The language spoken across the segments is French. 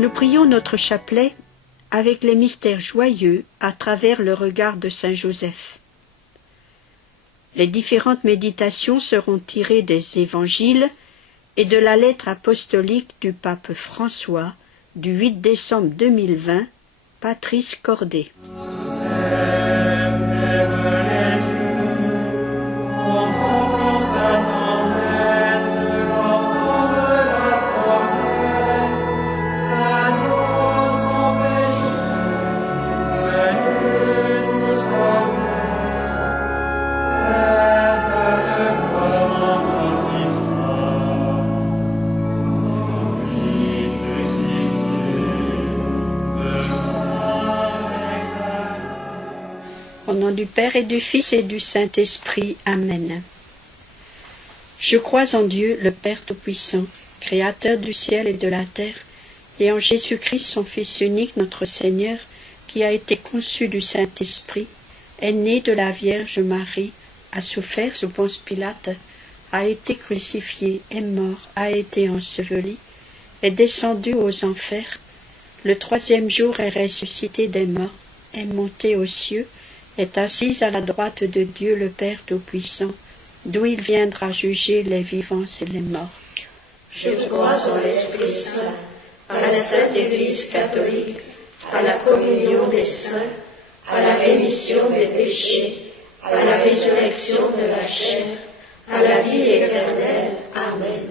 Nous prions notre chapelet avec les mystères joyeux à travers le regard de saint Joseph. Les différentes méditations seront tirées des évangiles et de la lettre apostolique du pape François du 8 décembre 2020, Patrice Cordet. Au nom du Père et du Fils et du Saint-Esprit. Amen. Je crois en Dieu, le Père Tout-Puissant, Créateur du ciel et de la terre, et en Jésus-Christ, son Fils unique, notre Seigneur, qui a été conçu du Saint-Esprit, est né de la Vierge Marie, a souffert sous Ponce Pilate, a été crucifié, est mort, a été enseveli, est descendu aux enfers, le troisième jour est ressuscité des morts, est monté aux cieux, est assis à la droite de Dieu le Père Tout-Puissant, d'où il viendra juger les vivants et les morts. Je crois en l'Esprit Saint, à la Sainte Église catholique, à la communion des saints, à la rémission des péchés, à la résurrection de la chair, à la vie éternelle. Amen.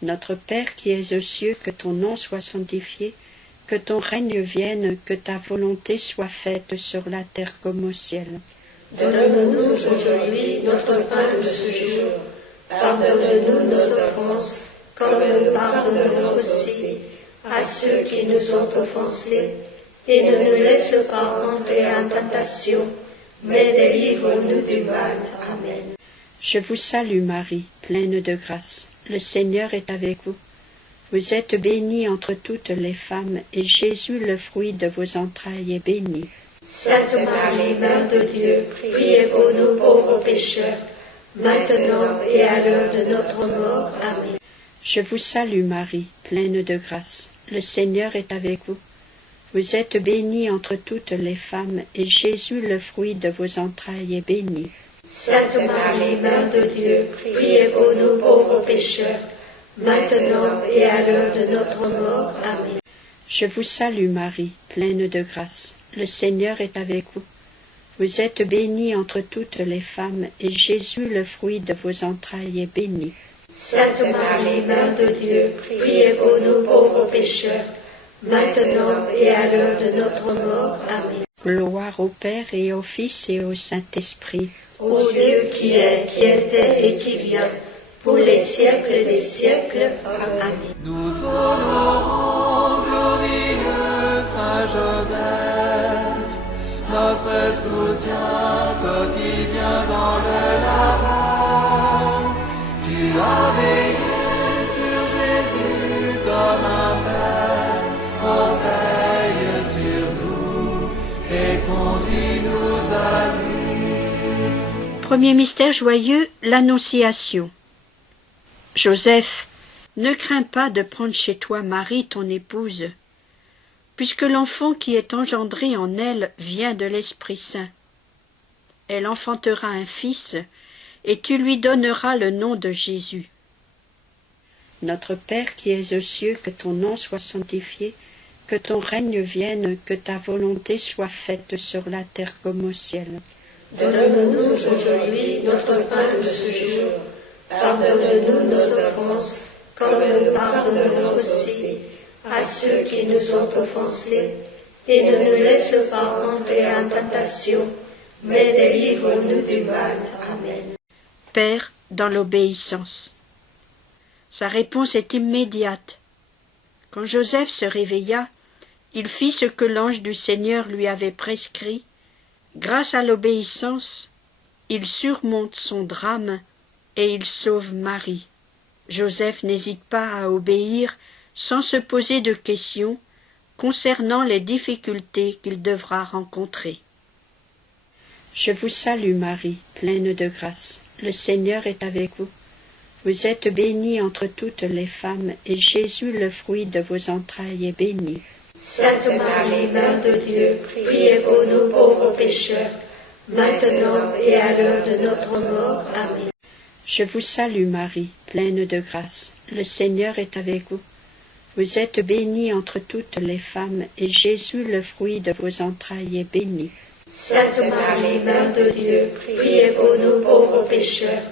Notre Père qui es aux cieux, que ton nom soit sanctifié, que ton règne vienne, que ta volonté soit faite sur la terre comme au ciel. Donne-nous aujourd'hui notre pain de ce jour. Pardonne-nous nos offenses, comme nous pardonnons aussi à ceux qui nous ont offensés. Et ne nous laisse pas entrer en tentation, mais délivre-nous du mal. Amen. Je vous salue Marie, pleine de grâce. Le Seigneur est avec vous. Vous êtes bénie entre toutes les femmes, et Jésus, le fruit de vos entrailles, est béni. Sainte Marie, Mère de Dieu, priez pour nous pauvres pécheurs, maintenant et à l'heure de notre mort. Amen. Je vous salue Marie, pleine de grâce. Le Seigneur est avec vous. Vous êtes bénie entre toutes les femmes, et Jésus, le fruit de vos entrailles, est béni. Sainte Marie, Mère de Dieu, priez pour nous pauvres pécheurs, maintenant et à l'heure de notre mort. Amen. Je vous salue Marie, pleine de grâce. Le Seigneur est avec vous. Vous êtes bénie entre toutes les femmes, et Jésus, le fruit de vos entrailles, est béni. Sainte Marie, Mère de Dieu, priez pour nous pauvres pécheurs, maintenant et à l'heure de notre mort. Amen. Gloire au Père et au Fils et au Saint-Esprit. Ô Dieu qui est, qui était et qui vient, pour les siècles des siècles. Amen. Nous t'honorons, glorieux Saint Joseph, notre soutien quotidien dans le labeur. Tu as veillé sur Jésus comme un père, on veille sur nous et conduis-nous à lui. Premier mystère joyeux, l'Annonciation. Joseph, ne crains pas de prendre chez toi Marie, ton épouse, puisque l'enfant qui est engendré en elle vient de l'Esprit Saint. Elle enfantera un fils, et tu lui donneras le nom de Jésus. Notre Père qui es aux cieux, que ton nom soit sanctifié, que ton règne vienne, que ta volonté soit faite sur la terre comme au ciel. Donne-nous aujourd'hui notre pain de ce jour. Pardonne-nous nos offenses, comme nous pardonnons aussi à ceux qui nous ont offensés. Et ne nous laisse pas entrer en tentation, mais délivre-nous du mal. Amen. Père, dans l'obéissance. Sa réponse est immédiate. Quand Joseph se réveilla, il fit ce que l'ange du Seigneur lui avait prescrit. Grâce à l'obéissance, il surmonte son drame et il sauve Marie. Joseph n'hésite pas à obéir sans se poser de questions concernant les difficultés qu'il devra rencontrer. Je vous salue Marie, pleine de grâce. Le Seigneur est avec vous. Vous êtes bénie entre toutes les femmes, et Jésus, le fruit de vos entrailles, est béni. Sainte Marie, Mère de Dieu, priez pour nous pauvres pécheurs, maintenant et à l'heure de notre mort. Amen. Je vous salue Marie, pleine de grâce. Le Seigneur est avec vous. Vous êtes bénie entre toutes les femmes, et Jésus, le fruit de vos entrailles, est béni. Sainte Marie, Mère de Dieu, priez pour nous pauvres pécheurs,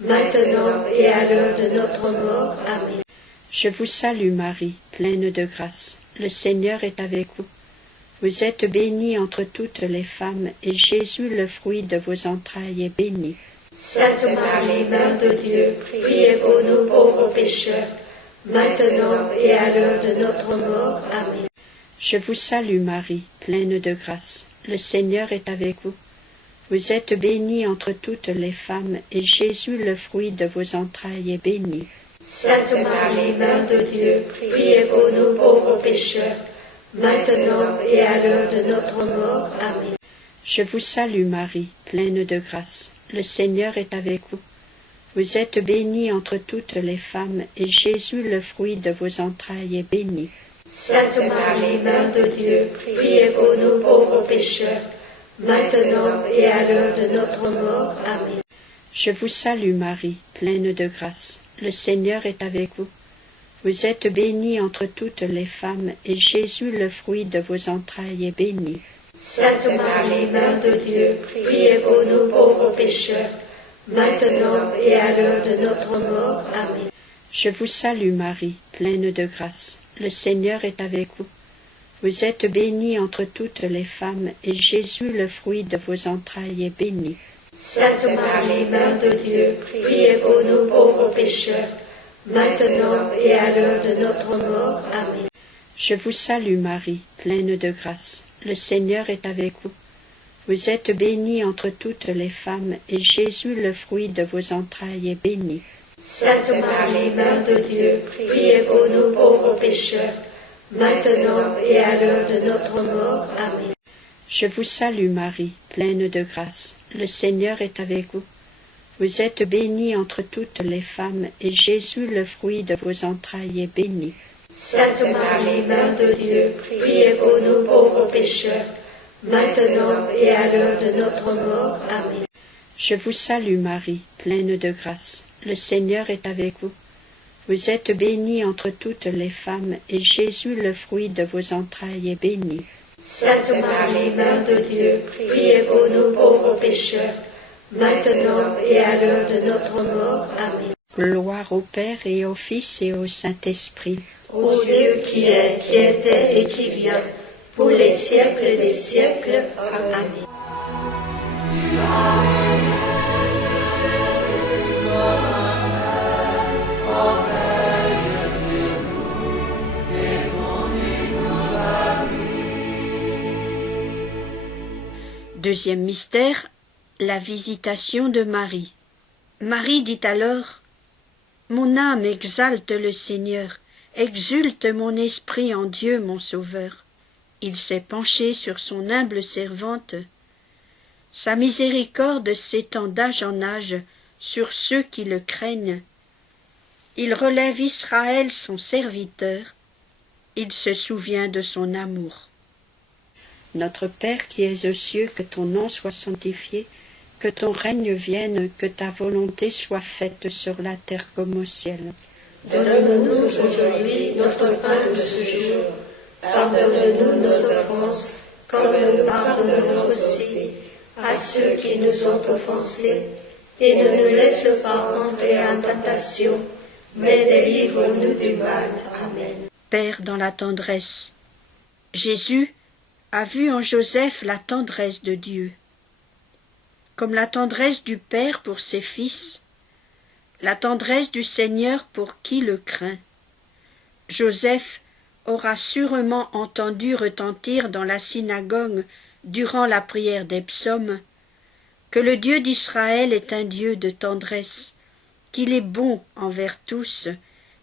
maintenant et à l'heure de notre mort. Amen. Je vous salue Marie, pleine de grâce. Le Seigneur est avec vous. Vous êtes bénie entre toutes les femmes, et Jésus, le fruit de vos entrailles, est béni. Sainte Marie, Mère de Dieu, priez pour nous pauvres pécheurs, maintenant et à l'heure de notre mort. Amen. Je vous salue Marie, pleine de grâce. Le Seigneur est avec vous. Vous êtes bénie entre toutes les femmes, et Jésus, le fruit de vos entrailles, est béni. Sainte Marie, Mère de Dieu, priez pour nous pauvres pécheurs, maintenant et à l'heure de notre mort. Amen. Je vous salue Marie, pleine de grâce. Le Seigneur est avec vous. Vous êtes bénie entre toutes les femmes, et Jésus, le fruit de vos entrailles, est béni. Sainte Marie, Mère de Dieu, priez pour nous pauvres pécheurs, maintenant et à l'heure de notre mort. Amen. Je vous salue Marie, pleine de grâce. Le Seigneur est avec vous. Vous êtes bénie entre toutes les femmes, et Jésus, le fruit de vos entrailles, est béni. Sainte Marie, Mère de Dieu, priez pour nous pauvres pécheurs, maintenant et à l'heure de notre mort. Amen. Je vous salue Marie, pleine de grâce. Le Seigneur est avec vous. Vous êtes bénie entre toutes les femmes, et Jésus, le fruit de vos entrailles, est béni. Sainte Marie, Mère de Dieu, priez pour nous pauvres pécheurs, maintenant et à l'heure de notre mort. Amen. Je vous salue Marie, pleine de grâce. Le Seigneur est avec vous. Vous êtes bénie entre toutes les femmes, et Jésus, le fruit de vos entrailles, est béni. Sainte Marie, Mère de Dieu, priez pour nous pauvres pécheurs, maintenant et à l'heure de notre mort. Amen. Je vous salue Marie, pleine de grâce. Le Seigneur est avec vous. Vous êtes bénie entre toutes les femmes, et Jésus, le fruit de vos entrailles, est béni. Sainte Marie, Mère de Dieu, priez pour nous pauvres pécheurs, maintenant et à l'heure de notre mort. Amen. Je vous salue Marie, pleine de grâce. Le Seigneur est avec vous. Vous êtes bénie entre toutes les femmes, et Jésus, le fruit de vos entrailles, est béni. Sainte Marie, Mère de Dieu, priez pour nous pauvres pécheurs, maintenant et à l'heure de notre mort. Amen. Gloire au Père et au Fils et au Saint-Esprit. Ô Dieu qui est, qui était et qui vient, pour les siècles des siècles. Amen. Deuxième mystère, la visitation de Marie. Marie dit alors : Mon âme exalte le Seigneur, exulte mon esprit en Dieu mon Sauveur. Il s'est penché sur son humble servante. Sa miséricorde s'étend d'âge en âge sur ceux qui le craignent. Il relève Israël son serviteur. Il se souvient de son amour. Notre Père qui es aux cieux, que ton nom soit sanctifié, que ton règne vienne, que ta volonté soit faite sur la terre comme au ciel. Donne-nous aujourd'hui notre pain de ce jour. Pardonne-nous nos offenses, comme nous pardonnons aussi à ceux qui nous ont offensés. Et ne nous laisse pas entrer en tentation, mais délivre-nous du mal. Amen. Père dans la tendresse. Jésus a vu en Joseph la tendresse de Dieu. Comme la tendresse du Père pour ses fils, la tendresse du Seigneur pour qui le craint. Joseph aura sûrement entendu retentir dans la synagogue, durant la prière des psaumes, que le Dieu d'Israël est un Dieu de tendresse, qu'il est bon envers tous,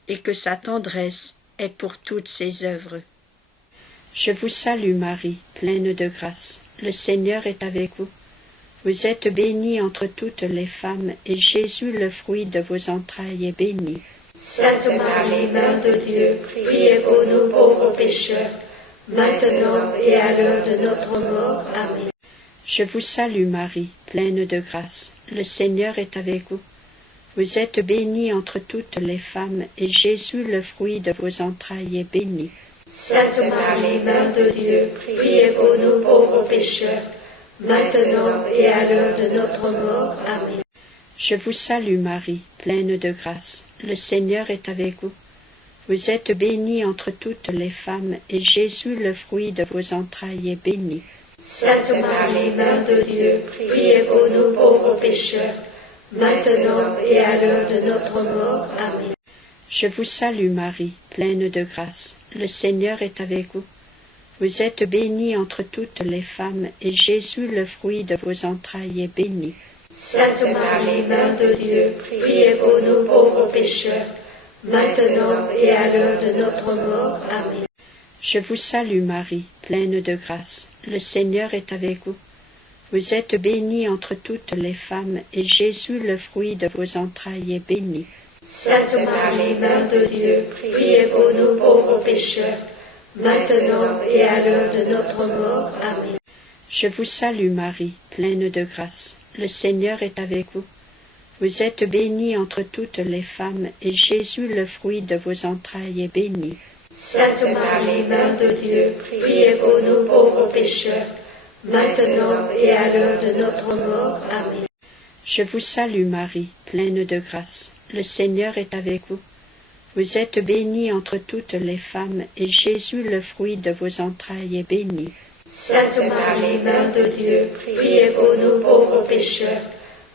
et que sa tendresse est pour toutes ses œuvres. Je vous salue Marie, pleine de grâce. Le Seigneur est avec vous. Vous êtes bénie entre toutes les femmes, et Jésus, le fruit de vos entrailles, est béni. Sainte Marie, Mère de Dieu, priez pour nous pauvres pécheurs, maintenant et à l'heure de notre mort. Amen. Je vous salue Marie, pleine de grâce. Le Seigneur est avec vous. Vous êtes bénie entre toutes les femmes, et Jésus, le fruit de vos entrailles, est béni. Sainte Marie, Mère de Dieu, priez pour nous pauvres pécheurs, maintenant et à l'heure de notre mort. Amen. Je vous salue Marie, pleine de grâce. Le Seigneur est avec vous. Vous êtes bénie entre toutes les femmes, et Jésus, le fruit de vos entrailles, est béni. Sainte Marie, Mère de Dieu, priez pour nous pauvres pécheurs, maintenant et à l'heure de notre mort. Amen. Je vous salue Marie, pleine de grâce. Le Seigneur est avec vous. Vous êtes bénie entre toutes les femmes, et Jésus, le fruit de vos entrailles, est béni. Sainte Marie, Mère de Dieu, priez pour nous pauvres pécheurs, maintenant et à l'heure de notre mort. Amen. Je vous salue Marie, pleine de grâce. Le Seigneur est avec vous. Vous êtes bénie entre toutes les femmes, et Jésus, le fruit de vos entrailles, est béni. Sainte Marie, Mère de Dieu, priez pour nous pauvres pécheurs, maintenant et à l'heure de notre mort. Amen. Je vous salue Marie, pleine de grâce. Le Seigneur est avec vous. Vous êtes bénie entre toutes les femmes, et Jésus, le fruit de vos entrailles, est béni. Sainte Marie, Mère de Dieu, priez pour nous pauvres pécheurs, maintenant et à l'heure de notre mort. Amen. Je vous salue Marie, pleine de grâce. Le Seigneur est avec vous. Vous êtes bénie entre toutes les femmes, et Jésus, le fruit de vos entrailles, est béni. Sainte Marie, Mère de Dieu, priez pour nous pauvres pécheurs,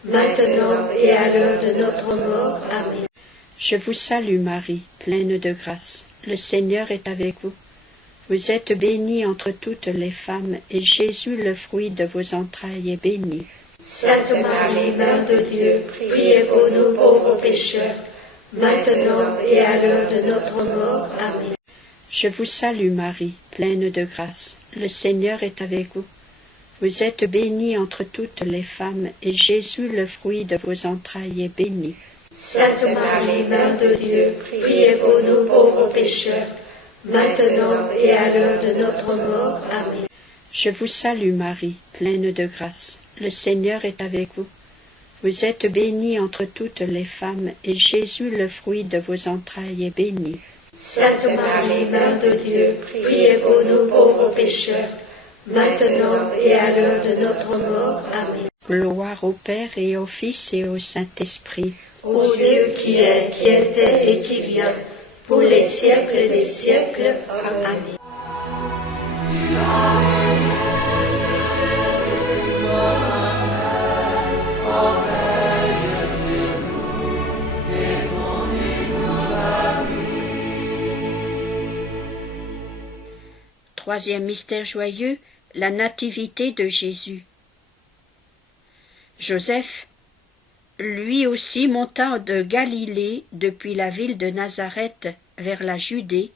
maintenant et à l'heure de notre mort. Amen. Je vous salue Marie, pleine de grâce. Le Seigneur est avec vous. Vous êtes bénie entre toutes les femmes, et Jésus, le fruit de vos entrailles, est béni. Sainte Marie, Mère de Dieu, priez pour nous pauvres pécheurs, maintenant et à l'heure de notre mort. Amen. Je vous salue Marie, pleine de grâce. Le Seigneur est avec vous. Vous êtes bénie entre toutes les femmes, et Jésus, le fruit de vos entrailles, est béni. Sainte Marie, Mère de Dieu, priez pour nous pauvres pécheurs, maintenant et à l'heure de notre mort. Amen. Je vous salue Marie, pleine de grâce. Le Seigneur est avec vous. Vous êtes bénie entre toutes les femmes, et Jésus, le fruit de vos entrailles, est béni. Sainte Marie, Mère de Dieu, priez pour nous pauvres pécheurs, maintenant et à l'heure de notre mort. Amen. Gloire au Père et au Fils et au Saint-Esprit. Ô Dieu qui est, qui était et qui vient, pour les siècles des siècles. Amen. Troisième mystère joyeux, la nativité de Jésus. Joseph, lui aussi, monta de Galilée depuis la ville de Nazareth vers la Judée,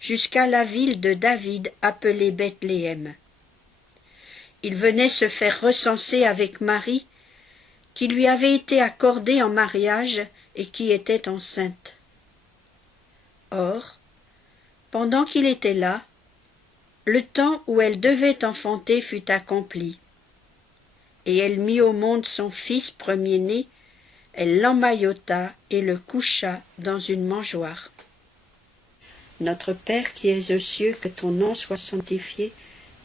jusqu'à la ville de David appelée Bethléem. Il venait se faire recenser avec Marie, qui lui avait été accordée en mariage et qui était enceinte. Or, pendant qu'il était là, le temps où elle devait enfanter fut accompli. Et elle mit au monde son fils premier-né, elle l'emmaillota et le coucha dans une mangeoire. Notre Père qui es aux cieux, que ton nom soit sanctifié,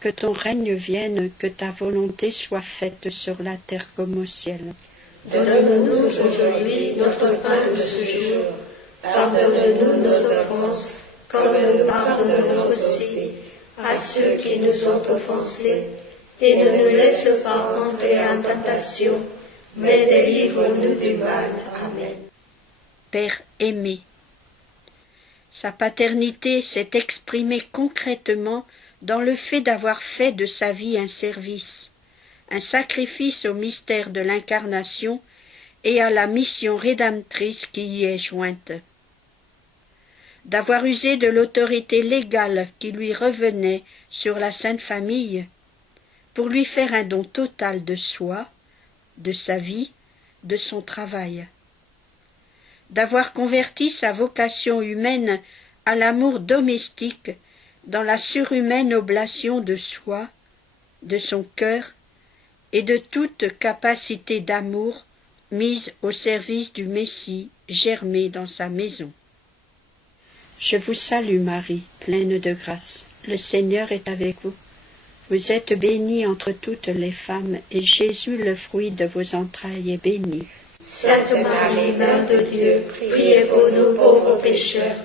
que ton règne vienne, que ta volonté soit faite sur la terre comme au ciel. Donne-nous aujourd'hui notre pain de ce jour. Pardonne-nous nos offenses, comme nous pardonnons aussi à ceux qui nous ont offensés, et ne nous laisse pas entrer en tentation, mais délivre-nous du mal. Amen. Père aimé, sa paternité s'est exprimée concrètement dans le fait d'avoir fait de sa vie un service, un sacrifice au mystère de l'incarnation et à la mission rédemptrice qui y est jointe. D'avoir usé de l'autorité légale qui lui revenait sur la Sainte Famille pour lui faire un don total de soi, de sa vie, de son travail. D'avoir converti sa vocation humaine à l'amour domestique dans la surhumaine oblation de soi, de son cœur et de toute capacité d'amour mise au service du Messie germé dans sa maison. Je vous salue Marie, pleine de grâce. Le Seigneur est avec vous. Vous êtes bénie entre toutes les femmes, et Jésus, le fruit de vos entrailles, est béni. Sainte Marie, Mère de Dieu, priez pour nous pauvres pécheurs,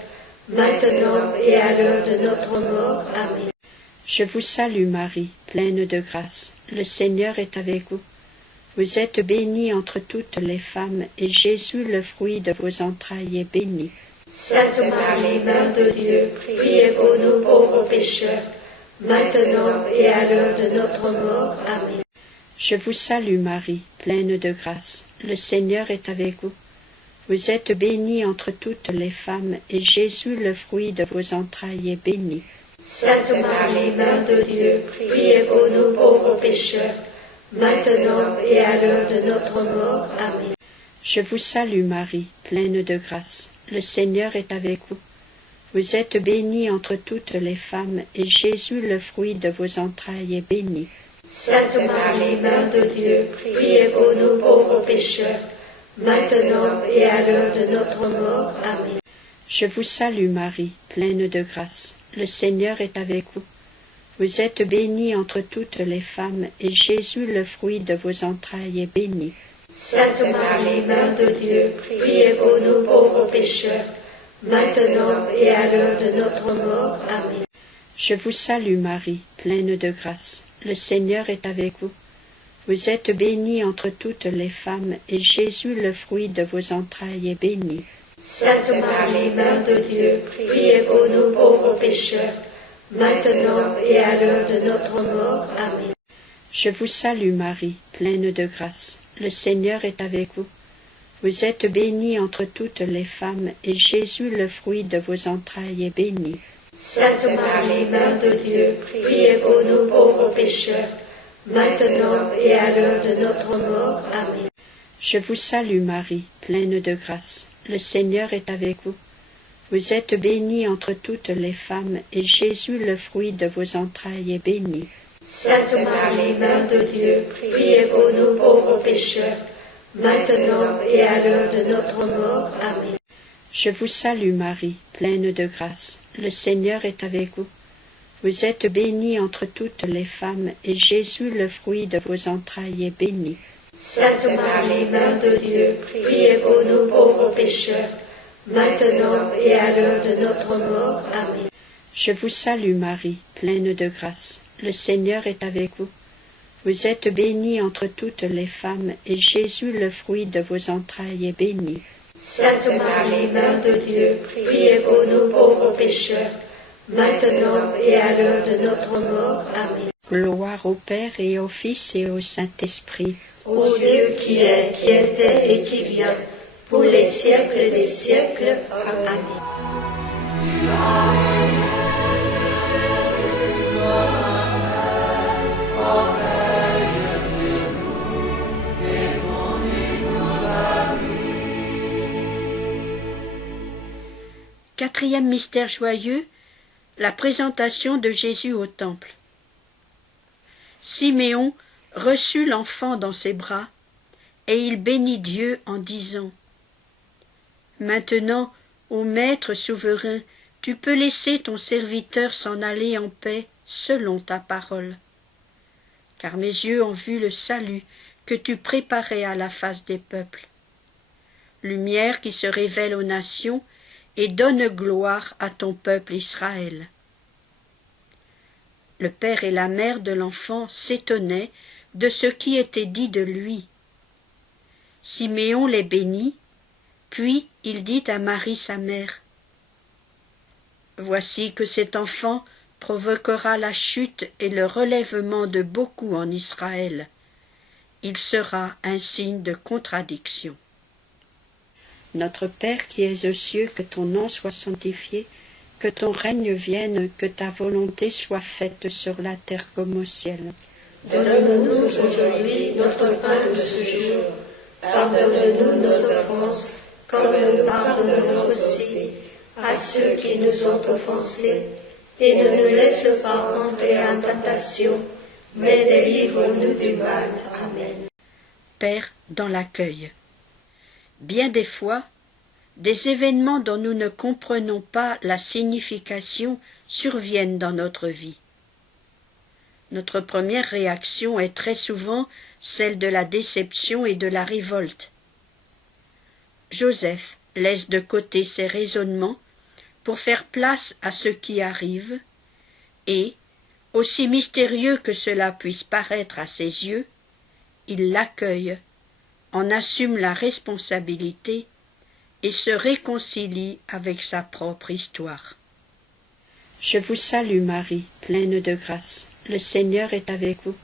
maintenant et à l'heure de notre mort. Amen. Je vous salue Marie, pleine de grâce. Le Seigneur est avec vous. Vous êtes bénie entre toutes les femmes, et Jésus, le fruit de vos entrailles, est béni. Sainte Marie, Mère de Dieu, priez pour nous pauvres pécheurs, maintenant et à l'heure de notre mort. Amen. Je vous salue Marie, pleine de grâce. Le Seigneur est avec vous. Vous êtes bénie entre toutes les femmes, et Jésus, le fruit de vos entrailles, est béni. Sainte Marie, Mère de Dieu, priez pour nous pauvres pécheurs, maintenant et à l'heure de notre mort. Amen. Je vous salue Marie, pleine de grâce. Le Seigneur est avec vous. Vous êtes bénie entre toutes les femmes, et Jésus, le fruit de vos entrailles, est béni. Sainte Marie, Mère de Dieu, priez pour nous pauvres pécheurs, maintenant et à l'heure de notre mort. Amen. Je vous salue Marie, pleine de grâce. Le Seigneur est avec vous. Vous êtes bénie entre toutes les femmes, et Jésus, le fruit de vos entrailles, est béni. Sainte Marie, Mère de Dieu, priez pour nous pauvres pécheurs, maintenant et à l'heure de notre mort. Amen. Je vous salue Marie, pleine de grâce. Le Seigneur est avec vous. Vous êtes bénie entre toutes les femmes, et Jésus, le fruit de vos entrailles, est béni. Sainte Marie, Mère de Dieu, priez pour nous pauvres pécheurs, maintenant et à l'heure de notre mort. Amen. Je vous salue Marie, pleine de grâce. Le Seigneur est avec vous. Vous êtes bénie entre toutes les femmes, et Jésus, le fruit de vos entrailles, est béni. Sainte Marie, Mère de Dieu, priez pour nous pauvres pécheurs, maintenant et à l'heure de notre mort. Amen. Je vous salue Marie, pleine de grâce. Le Seigneur est avec vous. Vous êtes bénie entre toutes les femmes, et Jésus, le fruit de vos entrailles, est béni. Sainte Marie, Mère de Dieu, priez pour nous pauvres pécheurs, maintenant et à l'heure de notre mort. Amen. Je vous salue Marie, pleine de grâce. Le Seigneur est avec vous. Vous êtes bénie entre toutes les femmes, et Jésus, le fruit de vos entrailles, est béni. Sainte Marie, Mère de Dieu, priez pour nous pauvres pécheurs, maintenant et à l'heure de notre mort. Amen. Je vous salue Marie, pleine de grâce. Le Seigneur est avec vous. Vous êtes bénie entre toutes les femmes, et Jésus, le fruit de vos entrailles, est béni. Sainte Marie, Mère de Dieu, priez pour nous pauvres pécheurs, maintenant et à l'heure de notre mort. Amen. Gloire au Père et au Fils et au Saint-Esprit. Ô Dieu qui est, qui était et qui vient, pour les siècles des siècles. Amen. Quatrième mystère joyeux, la présentation de Jésus au temple. Siméon reçut l'enfant dans ses bras, et il bénit Dieu en disant : Maintenant, ô Maître souverain, tu peux laisser ton serviteur s'en aller en paix selon ta parole. Car mes yeux ont vu le salut que tu préparais à la face des peuples. Lumière qui se révèle aux nations et donne gloire à ton peuple Israël. Le père et la mère de l'enfant s'étonnaient de ce qui était dit de lui. Siméon les bénit, puis il dit à Marie sa mère : Voici que cet enfant provoquera la chute et le relèvement de beaucoup en Israël. Il sera un signe de contradiction. Notre Père qui es aux cieux, que ton nom soit sanctifié, que ton règne vienne, que ta volonté soit faite sur la terre comme au ciel. Donne-nous aujourd'hui notre pain de ce jour. Pardonne-nous nos offenses, comme nous pardonnons aussi à ceux qui nous ont offensés, et ne nous laisse pas entrer en tentation, mais délivre-nous du mal. Amen. Père dans l'accueil. Bien des fois, des événements dont nous ne comprenons pas la signification surviennent dans notre vie. Notre première réaction est très souvent celle de la déception et de la révolte. Joseph laisse de côté ses raisonnements pour faire place à ce qui arrive et, aussi mystérieux que cela puisse paraître à ses yeux, il l'accueille, en assume la responsabilité et se réconcilie avec sa propre histoire. Je vous salue Marie, pleine de grâce. Le Seigneur est avec vous.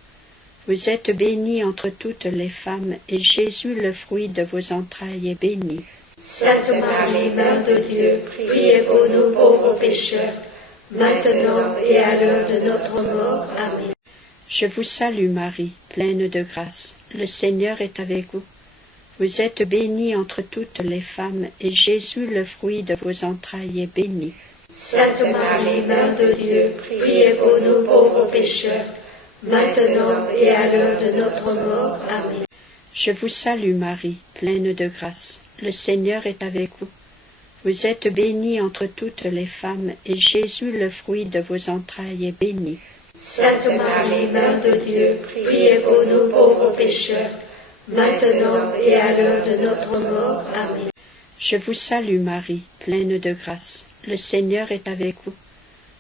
Vous êtes bénie entre toutes les femmes, et Jésus, le fruit de vos entrailles, est béni. Sainte Marie, Mère de Dieu, priez pour nous pauvres pécheurs, maintenant et à l'heure de notre mort. Amen. Je vous salue Marie, pleine de grâce. Le Seigneur est avec vous. Vous êtes bénie entre toutes les femmes, et Jésus, le fruit de vos entrailles, est béni. Sainte Marie, Mère de Dieu, priez pour nous pauvres pécheurs, maintenant et à l'heure de notre mort. Amen. Je vous salue Marie, pleine de grâce. Le Seigneur est avec vous. Vous êtes bénie entre toutes les femmes, et Jésus, le fruit de vos entrailles, est béni. Sainte Marie, Mère de Dieu, priez pour nous pauvres pécheurs, maintenant et à l'heure de notre mort. Amen. Je vous salue Marie, pleine de grâce. Le Seigneur est avec vous.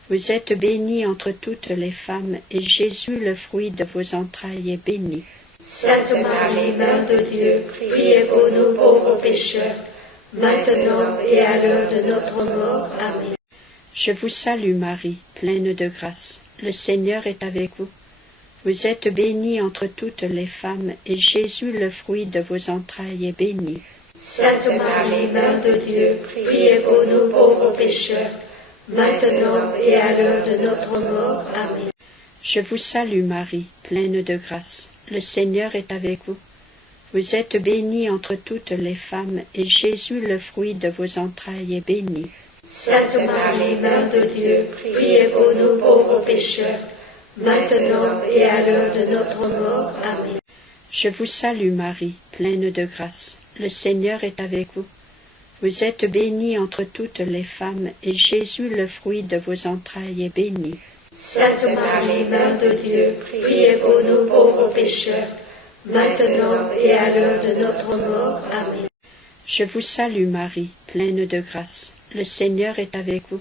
Vous êtes bénie entre toutes les femmes, et Jésus, le fruit de vos entrailles, est béni. Sainte Marie, Mère de Dieu, priez pour nous pauvres pécheurs, maintenant et à l'heure de notre mort. Amen. Je vous salue Marie, pleine de grâce. Le Seigneur est avec vous. Vous êtes bénie entre toutes les femmes, et Jésus, le fruit de vos entrailles, est béni. Sainte Marie, Mère de Dieu, priez pour nous pauvres pécheurs, maintenant et à l'heure de notre mort. Amen. Je vous salue Marie, pleine de grâce. Le Seigneur est avec vous. Vous êtes bénie entre toutes les femmes, et Jésus, le fruit de vos entrailles, est béni. Sainte Marie, Mère de Dieu, priez pour nous pauvres pécheurs, maintenant et à l'heure de notre mort. Amen. Je vous salue Marie, pleine de grâce. Le Seigneur est avec vous. Vous êtes bénie entre toutes les femmes, et Jésus, le fruit de vos entrailles, est béni. Sainte Marie, Mère de Dieu, priez pour nous pauvres pécheurs, maintenant et à l'heure de notre mort. Amen. Je vous salue Marie, pleine de grâce. Le Seigneur est avec vous.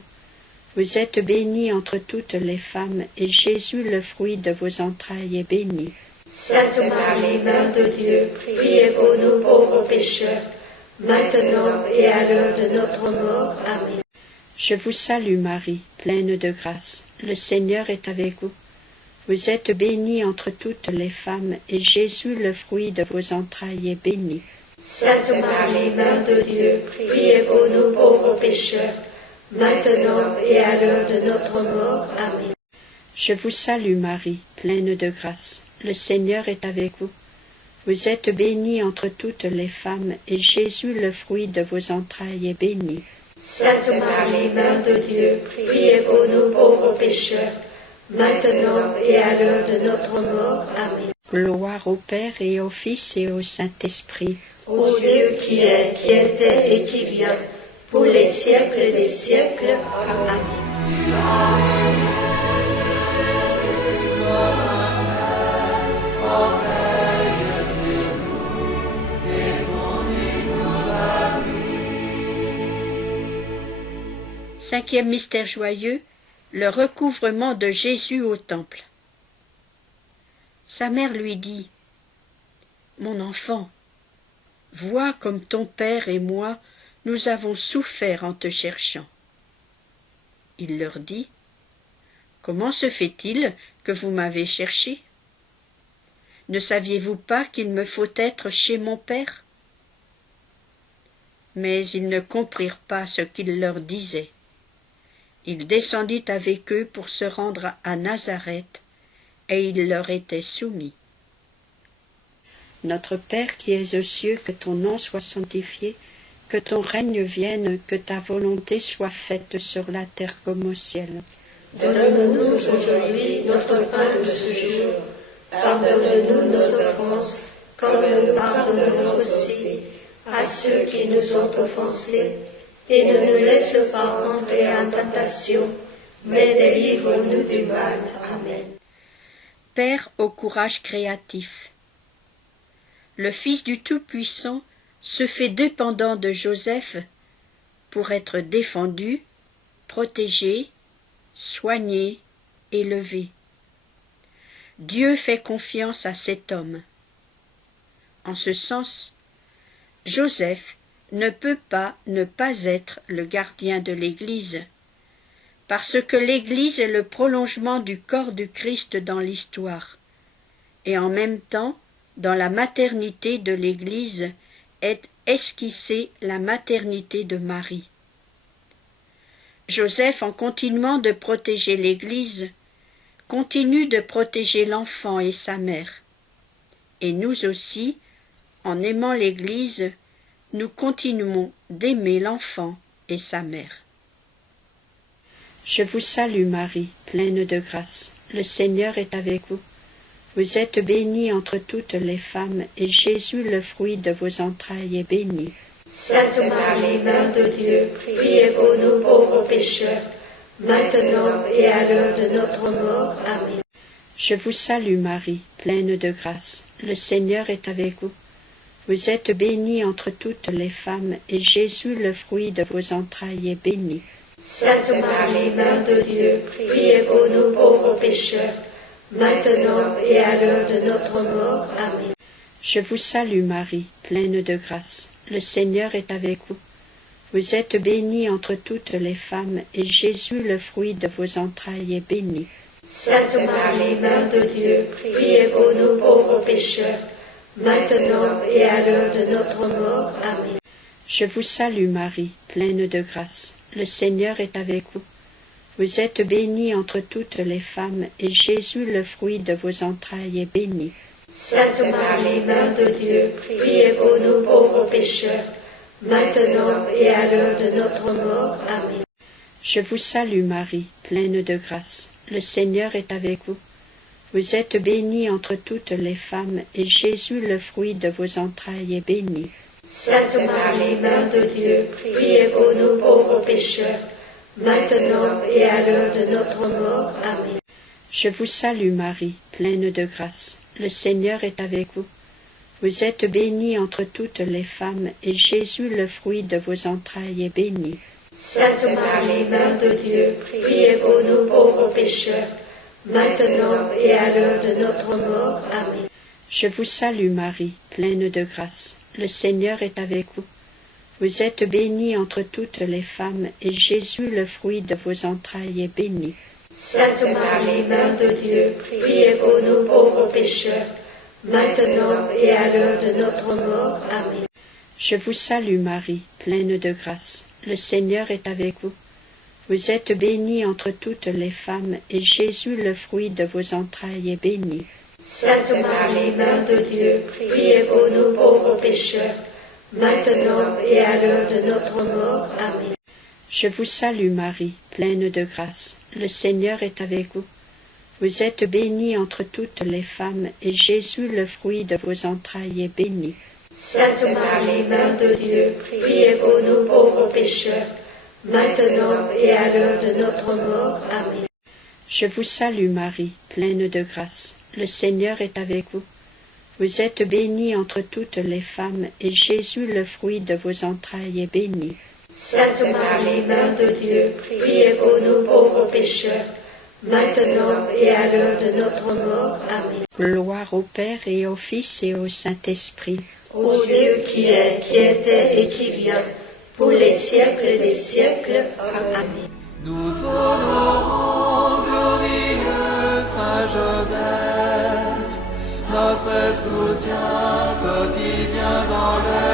Vous êtes bénie entre toutes les femmes, et Jésus, le fruit de vos entrailles, est béni. Sainte Marie, Mère de Dieu, priez pour nous pauvres pécheurs, maintenant et à l'heure de notre mort. Amen. Je vous salue Marie, pleine de grâce. Le Seigneur est avec vous. Vous êtes bénie entre toutes les femmes, et Jésus, le fruit de vos entrailles, est béni. Sainte Marie, Mère de Dieu, priez pour nous pauvres pécheurs, maintenant et à l'heure de notre mort. Amen. Je vous salue Marie, pleine de grâce. Le Seigneur est avec vous. Vous êtes bénie entre toutes les femmes, et Jésus, le fruit de vos entrailles, est béni. Sainte Marie, Mère de Dieu, priez pour nous pauvres pécheurs, maintenant et à l'heure de notre mort. Amen. Gloire au Père et au Fils et au Saint-Esprit. Ô Dieu qui est, qui était et qui vient, pour les siècles des siècles. Amen. Cinquième mystère joyeux, le recouvrement de Jésus au temple. Sa mère lui dit : Mon enfant, vois comme ton père et moi, nous avons souffert en te cherchant. Il leur dit : Comment se fait-il que vous m'avez cherché ? Ne saviez-vous pas qu'il me faut être chez mon père ? Mais ils ne comprirent pas ce qu'il leur disait. Il descendit avec eux pour se rendre à Nazareth, et il leur était soumis. Notre Père qui es aux cieux, que ton nom soit sanctifié, que ton règne vienne, que ta volonté soit faite sur la terre comme au ciel. Donne-nous aujourd'hui notre pain de ce jour. Pardonne-nous nos offenses, comme nous pardonnons aussi à ceux qui nous ont offensés. Et ne nous laisse pas entrer en tentation, mais délivre-nous du mal. Amen. Père au courage créatif. Le Fils du Tout-Puissant se fait dépendant de Joseph pour être défendu, protégé, soigné, élevé. Dieu fait confiance à cet homme. En ce sens, Joseph ne peut pas ne pas être le gardien de l'Église, parce que l'Église est le prolongement du corps du Christ dans l'histoire, et en même temps, dans la maternité de l'Église, est esquissée la maternité de Marie. Joseph, en continuant de protéger l'Église, continue de protéger l'enfant et sa mère. Et nous aussi, en aimant l'Église, nous continuons d'aimer l'enfant et sa mère. Je vous salue Marie, pleine de grâce. Le Seigneur est avec vous. Vous êtes bénie entre toutes les femmes, et Jésus, le fruit de vos entrailles, est béni. Sainte Marie, Mère de Dieu, priez pour nous pauvres pécheurs, maintenant et à l'heure de notre mort. Amen. Je vous salue Marie, pleine de grâce. Le Seigneur est avec vous. Vous êtes bénie entre toutes les femmes, et Jésus, le fruit de vos entrailles, est béni. Sainte Marie, Mère de Dieu, priez pour nous pauvres pécheurs, maintenant et à l'heure de notre mort. Amen. Je vous salue Marie, pleine de grâce. Le Seigneur est avec vous. Vous êtes bénie entre toutes les femmes, et Jésus, le fruit de vos entrailles, est béni. Sainte Marie, Mère de Dieu, priez pour nous pauvres pécheurs, maintenant et à l'heure de notre mort. Amen. Je vous salue Marie, pleine de grâce. Le Seigneur est avec vous. Vous êtes bénie entre toutes les femmes, et Jésus, le fruit de vos entrailles, est béni. Sainte Marie, Mère de Dieu, priez pour nous pauvres pécheurs, maintenant et à l'heure de notre mort. Amen. Je vous salue Marie, pleine de grâce. Le Seigneur est avec vous. Vous êtes bénie entre toutes les femmes, et Jésus, le fruit de vos entrailles, est béni. Sainte Marie, Mère de Dieu, priez pour nous pauvres pécheurs, maintenant et à l'heure de notre mort. Amen. Je vous salue Marie, pleine de grâce. Le Seigneur est avec vous. Vous êtes bénie entre toutes les femmes, et Jésus, le fruit de vos entrailles, est béni. Sainte Marie, Mère de Dieu, priez pour nous pauvres pécheurs, maintenant et à l'heure de notre mort. Amen. Je vous salue Marie, pleine de grâce. Le Seigneur est avec vous. Vous êtes bénie entre toutes les femmes, et Jésus, le fruit de vos entrailles, est béni. Sainte Marie, Mère de Dieu, priez pour nous pauvres pécheurs, maintenant et à l'heure de notre mort. Amen. Je vous salue Marie, pleine de grâce. Le Seigneur est avec vous. Vous êtes bénie entre toutes les femmes, et Jésus, le fruit de vos entrailles, est béni. Sainte Marie, Mère de Dieu, priez pour nous pauvres pécheurs, maintenant et à l'heure de notre mort. Amen. Je vous salue Marie, pleine de grâce. Le Seigneur est avec vous. Vous êtes bénie entre toutes les femmes, et Jésus, le fruit de vos entrailles, est béni. Sainte Marie, Mère de Dieu, priez pour nous pauvres pécheurs, maintenant et à l'heure de notre mort. Amen. Je vous salue Marie, pleine de grâce. Le Seigneur est avec vous. Vous êtes bénie entre toutes les femmes, et Jésus, le fruit de vos entrailles, est béni. Sainte Marie, Mère de Dieu, priez pour nous pauvres pécheurs, maintenant et à l'heure de notre mort. Amen. Gloire au Père et au Fils et au Saint-Esprit. Ô Dieu qui est, qui était et qui vient, pour les siècles des siècles. Amen. Nous t'honorons, glorieux Saint Joseph, notre soutien quotidien dans le